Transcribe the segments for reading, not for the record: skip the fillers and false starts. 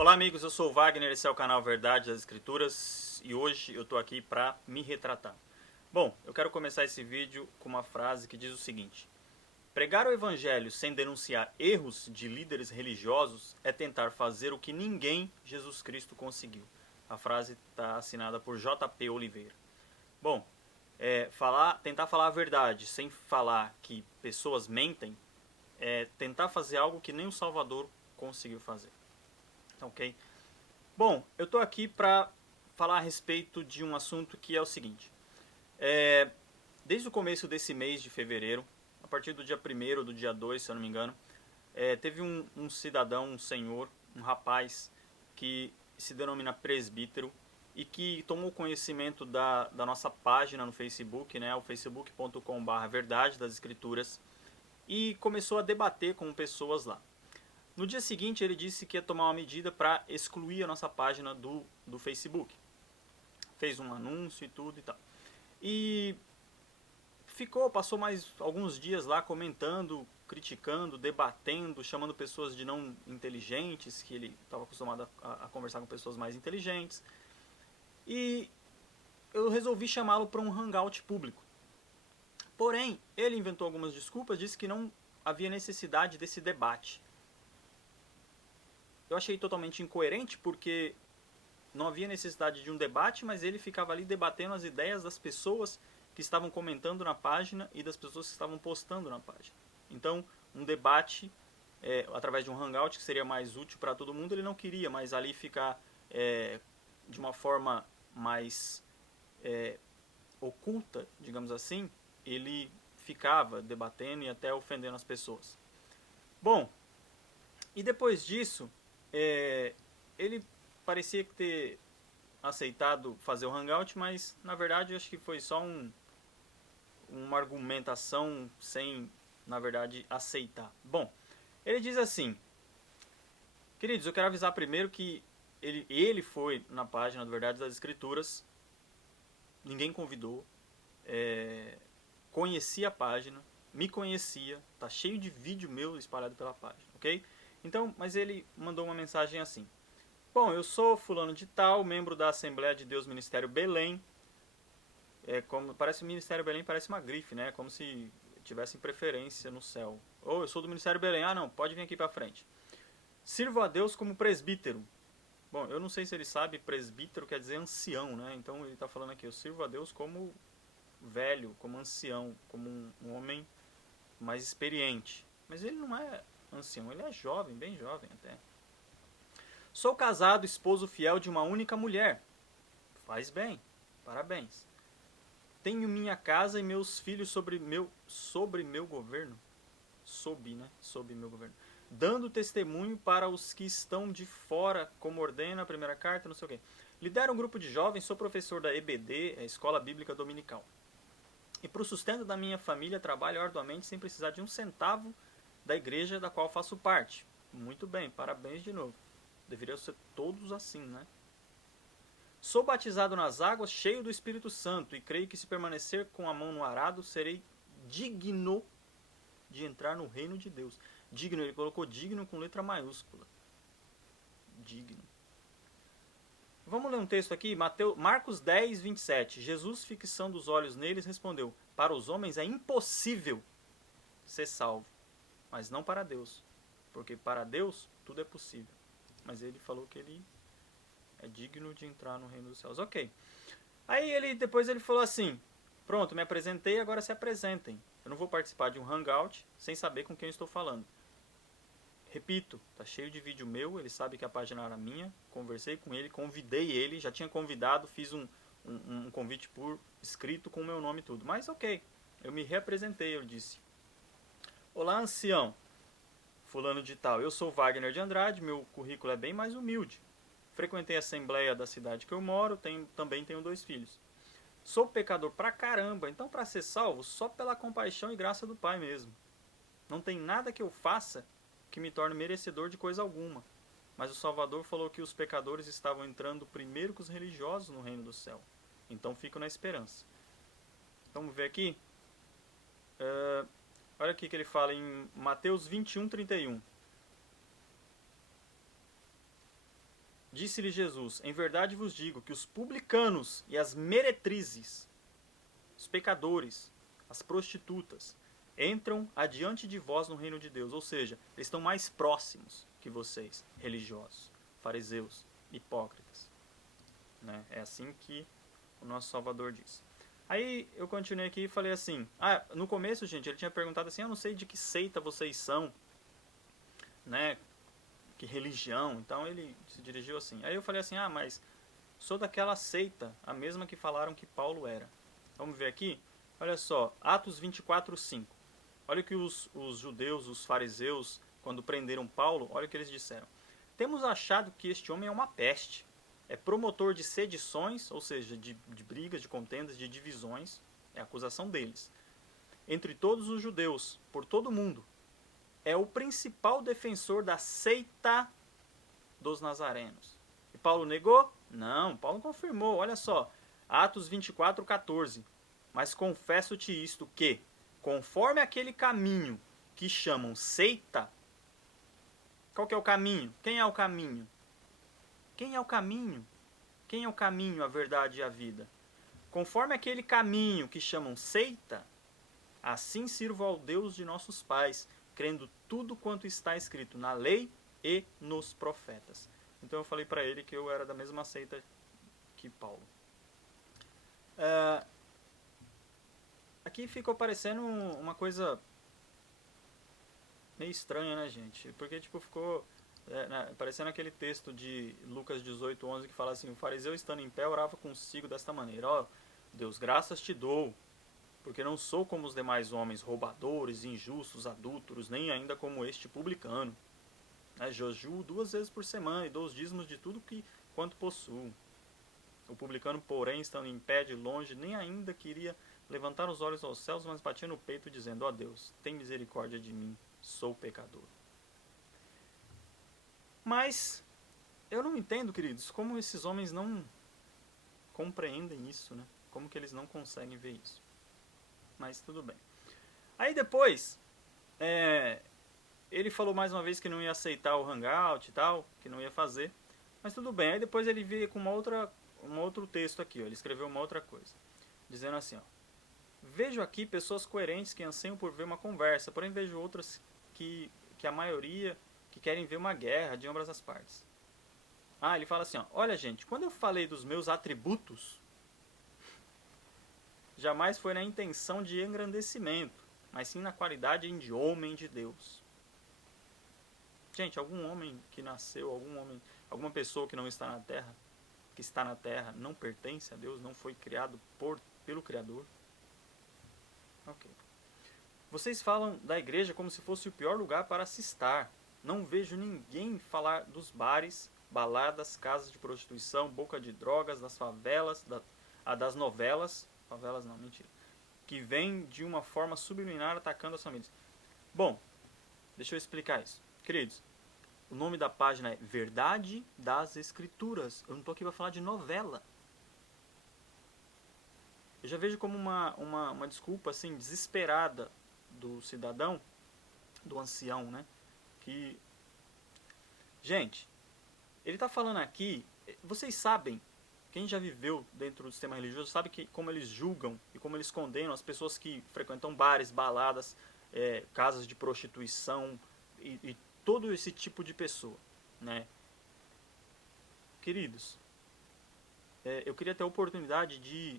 Olá amigos, eu sou o Wagner, esse é o canal Verdade das Escrituras e hoje eu estou aqui para me retratar. Bom, eu quero começar esse vídeo com uma frase que diz o seguinte: pregar o evangelho sem denunciar erros de líderes religiosos é tentar fazer o que ninguém Jesus Cristo conseguiu. A frase está assinada por J.P. Oliveira. Bom, tentar falar a verdade sem falar que pessoas mentem é tentar fazer algo que nem o Salvador conseguiu fazer. Ok? Bom, eu estou aqui para falar a respeito de um assunto que é o seguinte. Desde o começo desse mês de fevereiro, a partir do dia 1º, do dia 2, se eu não me engano, teve um cidadão, um senhor, um rapaz, que se denomina presbítero e que tomou conhecimento da nossa página no Facebook, né, o facebook.com/verdade das escrituras, e começou a debater com pessoas lá. No dia seguinte, ele disse que ia tomar uma medida para excluir a nossa página do Facebook. Fez um anúncio e tudo e tal. E passou mais alguns dias lá comentando, criticando, debatendo, chamando pessoas de não inteligentes, que ele estava acostumado a conversar com pessoas mais inteligentes. E eu resolvi chamá-lo para um hangout público. Porém, ele inventou algumas desculpas, disse que não havia necessidade desse debate. Eu achei totalmente incoerente, porque não havia necessidade de um debate, mas ele ficava ali debatendo as ideias das pessoas que estavam comentando na página e das pessoas que estavam postando na página. Então, um debate através de um hangout, que seria mais útil para todo mundo, ele não queria, mas ali ficar de uma forma mais oculta, digamos assim, ele ficava debatendo e até ofendendo as pessoas. Bom, e depois disso, ele parecia ter aceitado fazer o hangout, mas na verdade eu acho que foi só uma argumentação sem, na verdade, aceitar. Bom, ele diz assim: queridos, eu quero avisar primeiro que ele foi na página do Verdade das Escrituras, ninguém convidou, conhecia a página, me conhecia, tá cheio de vídeo meu espalhado pela página, ok? Então, mas ele mandou uma mensagem assim: bom, eu sou fulano de tal, membro da Assembleia de Deus Ministério Belém. Parece o Ministério Belém, parece uma grife, né? Como se tivessem preferência no céu. Ou eu sou do Ministério Belém, ah não, pode vir aqui pra frente. Sirvo a Deus como presbítero. Bom, eu não sei se ele sabe, presbítero quer dizer ancião, né? Então ele está falando aqui, eu sirvo a Deus como velho, como ancião, como um homem mais experiente. Mas ele não é ancião, ele é jovem, bem jovem até. Sou casado, esposo fiel de uma única mulher. Faz bem, parabéns. Tenho minha casa e meus filhos sobre meu governo. Sob meu governo. Dando testemunho para os que estão de fora, como ordena a primeira carta, não sei o quê. Lidero um grupo de jovens, sou professor da EBD, a Escola Bíblica Dominical. E para o sustento da minha família, trabalho arduamente sem precisar de um centavo da igreja da qual faço parte. Muito bem, parabéns de novo. Deveriam ser todos assim, né? Sou batizado nas águas, cheio do Espírito Santo, e creio que se permanecer com a mão no arado, serei digno de entrar no reino de Deus. Digno, ele colocou digno com letra maiúscula. Digno. Vamos ler um texto aqui, Marcos 10, 27. Jesus, fixando os olhos neles, respondeu: para os homens é impossível ser salvo, mas não para Deus, porque para Deus tudo é possível. Mas ele falou que ele é digno de entrar no reino dos céus. Ok. Aí depois ele falou assim: pronto, me apresentei, agora se apresentem. Eu não vou participar de um hangout sem saber com quem eu estou falando. Repito, tá cheio de vídeo meu, ele sabe que a página era minha, conversei com ele, convidei ele, já tinha convidado, fiz um convite por escrito com o meu nome e tudo. Mas ok, eu me reapresentei, eu disse: olá, ancião, fulano de tal, eu sou Wagner de Andrade, meu currículo é bem mais humilde. Frequentei a assembleia da cidade que eu moro, também tenho 2 filhos. Sou pecador pra caramba, então para ser salvo, só pela compaixão e graça do Pai mesmo. Não tem nada que eu faça que me torne merecedor de coisa alguma. Mas o Salvador falou que os pecadores estavam entrando primeiro que os religiosos no reino do céu. Então fico na esperança. Vamos ver aqui. Olha aqui que ele fala em Mateus 21, 31. Disse-lhe Jesus: em verdade vos digo que os publicanos e as meretrizes, os pecadores, as prostitutas, entram adiante de vós no reino de Deus. Ou seja, eles estão mais próximos que vocês, religiosos, fariseus, hipócritas. Né? É assim que o nosso Salvador diz. Aí eu continuei aqui e falei assim, no começo, gente, ele tinha perguntado assim, eu não sei de que seita vocês são, né, que religião, então ele se dirigiu assim. Aí eu falei assim, mas sou daquela seita, a mesma que falaram que Paulo era. Vamos ver aqui? Olha só, Atos 24:5. Olha o que os judeus, os fariseus, quando prenderam Paulo, olha o que eles disseram. Temos achado que este homem é uma peste. É promotor de sedições, ou seja, de brigas, de contendas, de divisões. É a acusação deles. Entre todos os judeus, por todo o mundo. É o principal defensor da seita dos nazarenos. E Paulo negou? Não, Paulo confirmou. Olha só, Atos 24:14. Mas confesso-te isto que, conforme aquele caminho que chamam seita, qual que é o caminho? Quem é o caminho? Quem é o caminho? Quem é o caminho, a verdade e a vida? Conforme aquele caminho que chamam seita, assim sirvo ao Deus de nossos pais, crendo tudo quanto está escrito na lei e nos profetas. Então eu falei para ele que eu era da mesma seita que Paulo. Aqui ficou parecendo uma coisa meio estranha, né, gente? Porque tipo ficou parecendo aquele texto de Lucas 18:11 que fala assim: o fariseu estando em pé orava consigo desta maneira: ó, Deus, graças te dou, porque não sou como os demais homens, roubadores, injustos, adúlteros, nem ainda como este publicano. Jejuo 2 vezes por semana e dou os dízimos de tudo quanto possuo. O publicano, porém, estando em pé de longe, nem ainda queria levantar os olhos aos céus, mas batia no peito, dizendo: ó Deus, tem misericórdia de mim, sou pecador. Mas eu não entendo, queridos, como esses homens não compreendem isso, né? Como que eles não conseguem ver isso. Mas tudo bem. Aí depois, ele falou mais uma vez que não ia aceitar o Hangout e tal, que não ia fazer. Mas tudo bem. Aí depois ele veio com um outro texto aqui, ó. Ele escreveu uma outra coisa. Dizendo assim, ó. Vejo aqui pessoas coerentes que anseiam por ver uma conversa, porém vejo outras que a maioria que querem ver uma guerra de ambas as partes. Ele fala assim, ó. Olha, gente, quando eu falei dos meus atributos, jamais foi na intenção de engrandecimento, mas sim na qualidade de homem de Deus. Gente, algum homem que nasceu, alguma pessoa que não está na terra, que está na terra, não pertence a Deus, não foi criado pelo Criador? Ok. Vocês falam da igreja como se fosse o pior lugar para se estar. Não vejo ninguém falar dos bares, baladas, casas de prostituição, boca de drogas, das favelas, das novelas. Favelas não, mentira. Que vem de uma forma subliminar atacando as famílias. Bom, deixa eu explicar isso. Queridos, o nome da página é Verdade das Escrituras. Eu não estou aqui para falar de novela. Eu já vejo como uma desculpa assim, desesperada do cidadão, do ancião, né? Que, gente, ele está falando aqui, vocês sabem, quem já viveu dentro do sistema religioso sabe como eles julgam e como eles condenam as pessoas que frequentam bares, baladas, casas de prostituição e todo esse tipo de pessoa, né? Queridos, eu queria ter a oportunidade de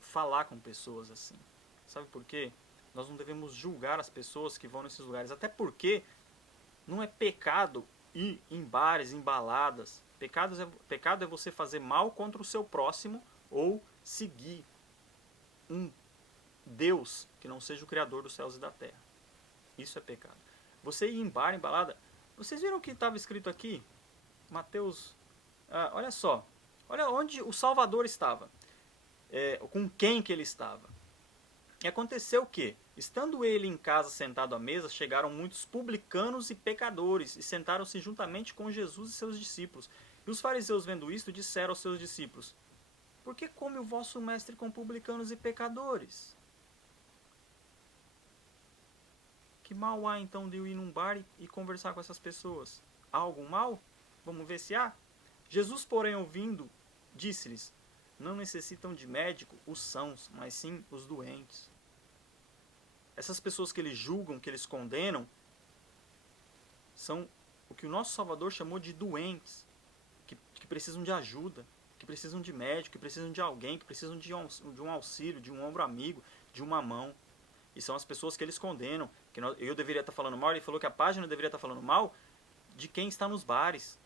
falar com pessoas assim. Sabe por quê? Nós não devemos julgar as pessoas que vão nesses lugares. Até porque não é pecado ir em bares, em baladas. Pecado é você fazer mal contra o seu próximo ou seguir um Deus que não seja o Criador dos céus e da terra. Isso é pecado. Você ir em bar, em balada. Vocês viram o que estava escrito aqui? Mateus. Olha só. Olha onde o Salvador estava. Com quem que ele estava. E aconteceu o quê? Estando ele em casa sentado à mesa, chegaram muitos publicanos e pecadores e sentaram-se juntamente com Jesus e seus discípulos. E os fariseus, vendo isto, disseram aos seus discípulos: por que come o vosso mestre com publicanos e pecadores? Que mal há então de eu ir num bar e conversar com essas pessoas? Há algum mal? Vamos ver se há. Jesus, porém, ouvindo, disse-lhes: não necessitam de médico os sãos, mas sim os doentes. Essas pessoas que eles julgam, que eles condenam, são o que o nosso Salvador chamou de doentes, que precisam de ajuda, que precisam de médico, que precisam de alguém, que precisam de um auxílio, de um ombro amigo, de uma mão. E são as pessoas que eles condenam. Que eu deveria estar falando mal, ele falou que a página deveria estar falando mal de quem está nos bares,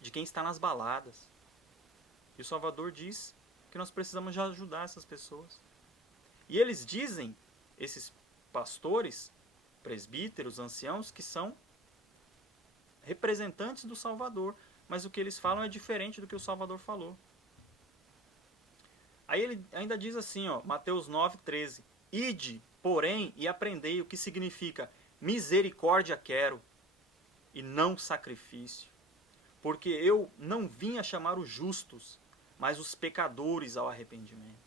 de quem está nas baladas. E o Salvador diz que nós precisamos de ajudar essas pessoas. E eles dizem, esses pastores, presbíteros, anciãos, que são representantes do Salvador. Mas o que eles falam é diferente do que o Salvador falou. Aí ele ainda diz assim, ó, Mateus 9:13. Ide, porém, e aprendei o que significa misericórdia quero, e não sacrifício. Porque eu não vim a chamar os justos, mas os pecadores ao arrependimento.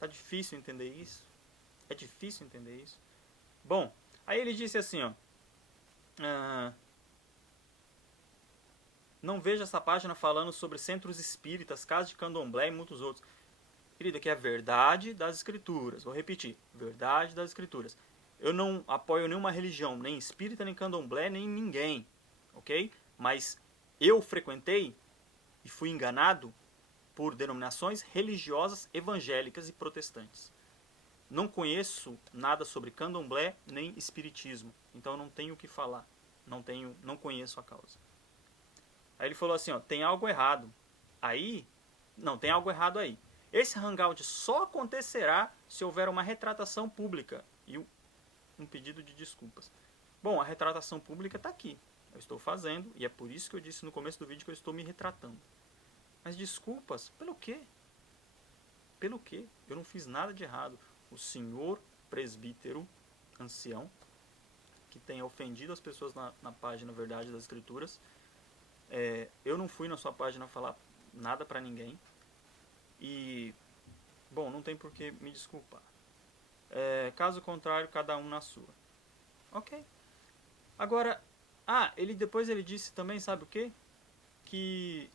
Tá difícil entender isso? É difícil entender isso? Bom, aí ele disse assim, ó. Não vejo essa página falando sobre centros espíritas, casas de candomblé e muitos outros. Querido, aqui é a verdade das escrituras. Vou repetir. Verdade das escrituras. Eu não apoio nenhuma religião, nem espírita, nem candomblé, nem ninguém. Ok? Mas eu frequentei e fui enganado por denominações religiosas evangélicas e protestantes. Não conheço nada sobre candomblé nem espiritismo. Então não tenho o que falar. Não conheço a causa. Aí ele falou assim, ó, tem algo errado. Aí, não, tem algo errado aí. Esse hangout só acontecerá se houver uma retratação pública e um pedido de desculpas. Bom, a retratação pública está aqui. Eu estou fazendo e é por isso que eu disse no começo do vídeo que eu estou me retratando. Mas desculpas, pelo quê? Pelo quê? Eu não fiz nada de errado. O senhor presbítero, ancião, que tenha ofendido as pessoas na página Verdade das Escrituras, eu não fui na sua página falar nada pra ninguém. E, bom, não tem por que me desculpar. Caso contrário, cada um na sua. Ok. Agora, depois ele disse também, sabe o quê? Que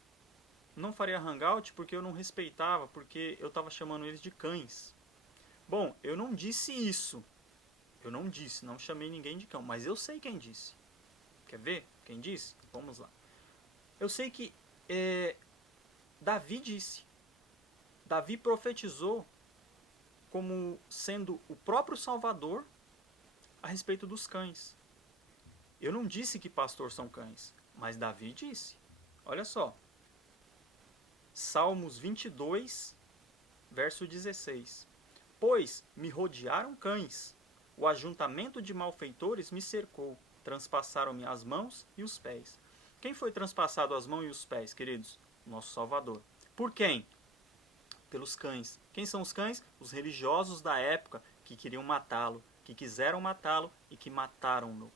não faria hangout porque eu não respeitava, porque eu estava chamando eles de cães. Bom, eu não disse isso. Eu não disse, não chamei ninguém de cão, mas eu sei quem disse. Quer ver quem disse? Vamos lá. Eu sei que Davi disse. Davi profetizou como sendo o próprio Salvador a respeito dos cães. Eu não disse que pastor são cães, mas Davi disse. Olha só. Salmos 22, verso 16. Pois me rodearam cães, o ajuntamento de malfeitores me cercou, transpassaram-me as mãos e os pés. Quem foi transpassado as mãos e os pés, queridos? Nosso Salvador. Por quem? Pelos cães. Quem são os cães? Os religiosos da época que queriam matá-lo, que quiseram matá-lo e que mataram-no.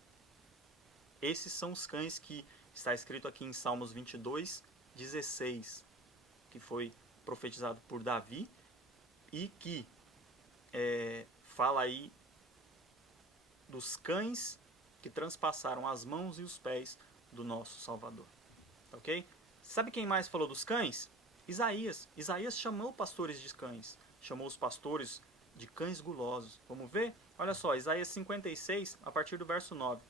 Esses são os cães que está escrito aqui em Salmos 22, 16, que foi profetizado por Davi e que fala aí dos cães que transpassaram as mãos e os pés do nosso Salvador. Ok? Sabe quem mais falou dos cães? Isaías. Isaías chamou pastores de cães. Chamou os pastores de cães gulosos. Vamos ver? Olha só, Isaías 56, a partir do verso 9.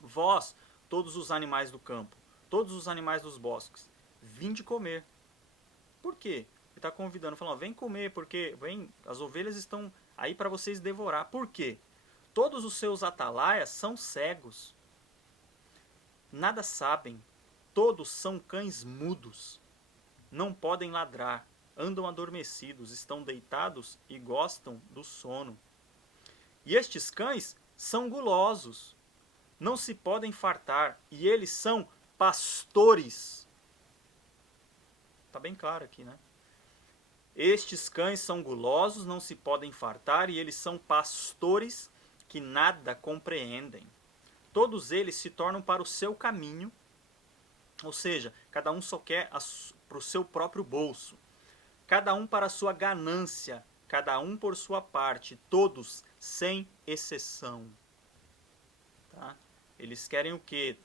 Vós, todos os animais do campo, todos os animais dos bosques, vinde comer. Por quê? Ele está convidando, falando, vem comer, porque as ovelhas estão aí para vocês devorar. Por quê? Todos os seus atalaias são cegos. Nada sabem. Todos são cães mudos. Não podem ladrar. Andam adormecidos, estão deitados e gostam do sono. E estes cães são gulosos. Não se podem fartar. E eles são pastores. Está bem claro aqui, né? Estes cães são gulosos, não se podem fartar, e eles são pastores que nada compreendem. Todos eles se tornam para o seu caminho, ou seja, cada um só quer para o seu próprio bolso. Cada um para a sua ganância, cada um por sua parte, todos sem exceção. Tá? Eles querem o quê?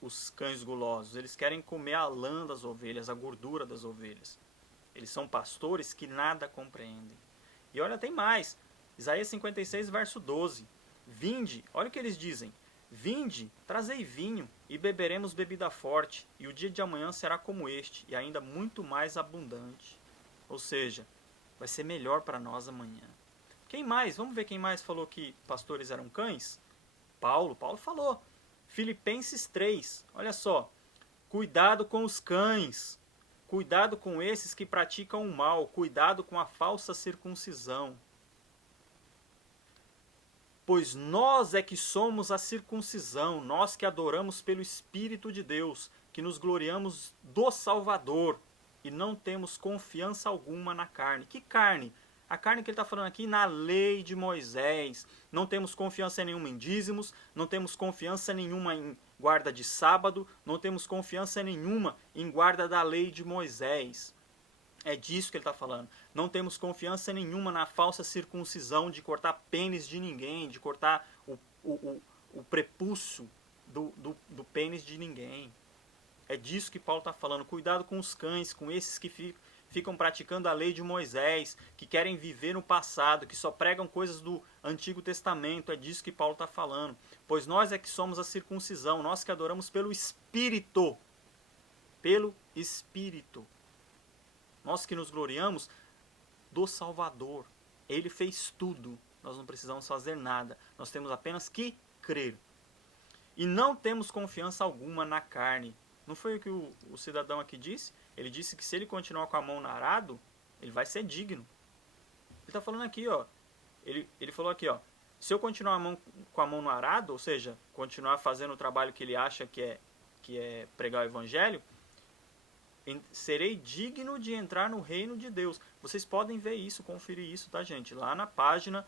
os cães gulosos, eles querem comer a lã das ovelhas, a gordura das ovelhas. Eles são pastores que nada compreendem. E olha, tem mais. Isaías 56, verso 12. Vinde, olha o que eles dizem. Vinde, trazei vinho, e beberemos bebida forte, e o dia de amanhã será como este, e ainda muito mais abundante. Ou seja, vai ser melhor para nós amanhã. Quem mais? Vamos ver quem mais falou que pastores eram cães? Paulo falou. Filipenses 3, olha só. Cuidado com os cães. Cuidado com esses que praticam o mal. Cuidado com a falsa circuncisão. Pois nós é que somos a circuncisão, nós que adoramos pelo Espírito de Deus, que nos gloriamos do Salvador e não temos confiança alguma na carne. Que carne? A carne que ele está falando aqui na lei de Moisés. Não temos confiança nenhuma em dízimos, não temos confiança nenhuma em guarda de sábado, não temos confiança nenhuma em guarda da lei de Moisés. É disso que ele está falando. Não temos confiança nenhuma na falsa circuncisão de cortar pênis de ninguém, de cortar o prepúcio do pênis de ninguém. É disso que Paulo está falando. Cuidado com os cães, com esses que ficam praticando a lei de Moisés, que querem viver no passado, que só pregam coisas do Antigo Testamento. É disso que Paulo está falando. Pois nós é que somos a circuncisão, nós que adoramos pelo Espírito. Pelo Espírito. Nós que nos gloriamos do Salvador. Ele fez tudo. Nós não precisamos fazer nada. Nós temos apenas que crer. E não temos confiança alguma na carne. Não foi o que o cidadão aqui disse? Ele disse que se ele continuar com a mão no arado, ele vai ser digno. Ele está falando aqui, ó. Ele falou aqui, ó. Se eu continuar com a mão no arado, ou seja, continuar fazendo o trabalho que ele acha que é pregar o evangelho, serei digno de entrar no reino de Deus. Vocês podem ver isso, conferir isso, tá, gente? Lá na página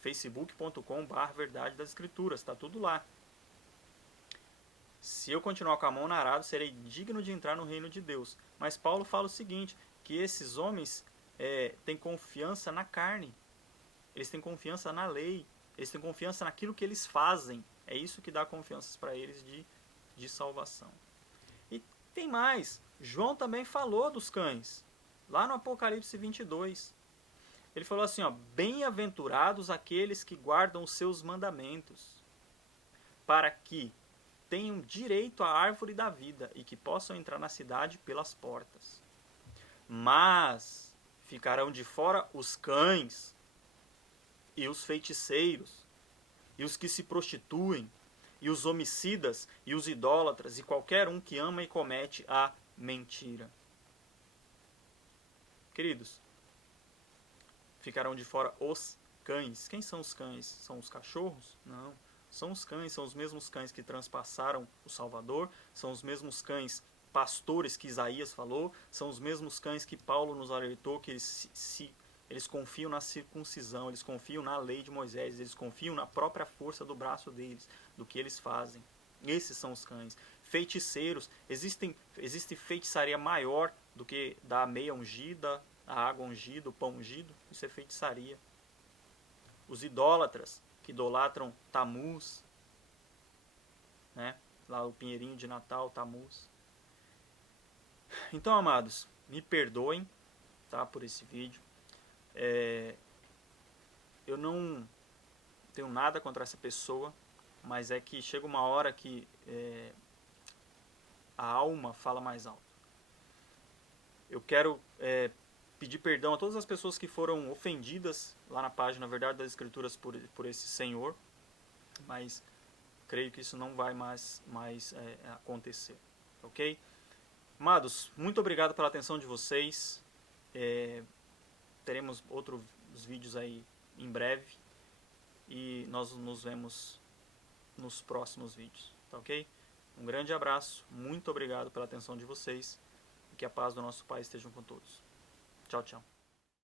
facebook.com/verdade das escrituras, tá tudo lá. Se eu continuar com a mão no arado, serei digno de entrar no reino de Deus. Mas Paulo fala o seguinte, que esses homens têm confiança na carne. Eles têm confiança na lei. Eles têm confiança naquilo que eles fazem. É isso que dá confiança para eles de salvação. Tem mais, João também falou dos cães, lá no Apocalipse 22. Ele falou assim, ó, bem-aventurados aqueles que guardam os seus mandamentos, para que tenham direito à árvore da vida e que possam entrar na cidade pelas portas. Mas ficarão de fora os cães, e os feiticeiros, e os que se prostituem, e os homicidas, e os idólatras, e qualquer um que ama e comete a mentira. Queridos, ficarão de fora os cães. Quem são os cães? São os cachorros? Não. São os cães, são os mesmos cães que transpassaram o Salvador, são os mesmos cães pastores que Isaías falou, são os mesmos cães que Paulo nos alertou que eles confiam na circuncisão, eles confiam na lei de Moisés, eles confiam na própria força do braço deles, do que eles fazem. Esses são os cães. Feiticeiros, existe feitiçaria maior do que da meia ungida, a água ungida, o pão ungido? Isso é feitiçaria. Os idólatras, que idolatram Tamuz, né? Lá o pinheirinho de Natal, Tamuz. Então, amados, me perdoem, tá, por esse vídeo. Eu não tenho nada contra essa pessoa, mas é que chega uma hora que a alma fala mais alto. Eu quero pedir perdão a todas as pessoas que foram ofendidas lá na página Verdade das Escrituras por esse senhor, mas creio que isso não vai mais acontecer, ok? Amados, muito obrigado pela atenção de vocês. Teremos outros vídeos aí em breve e nós nos vemos nos próximos vídeos, tá ok? Um grande abraço, muito obrigado pela atenção de vocês e que a paz do nosso Pai esteja com todos. Tchau, tchau.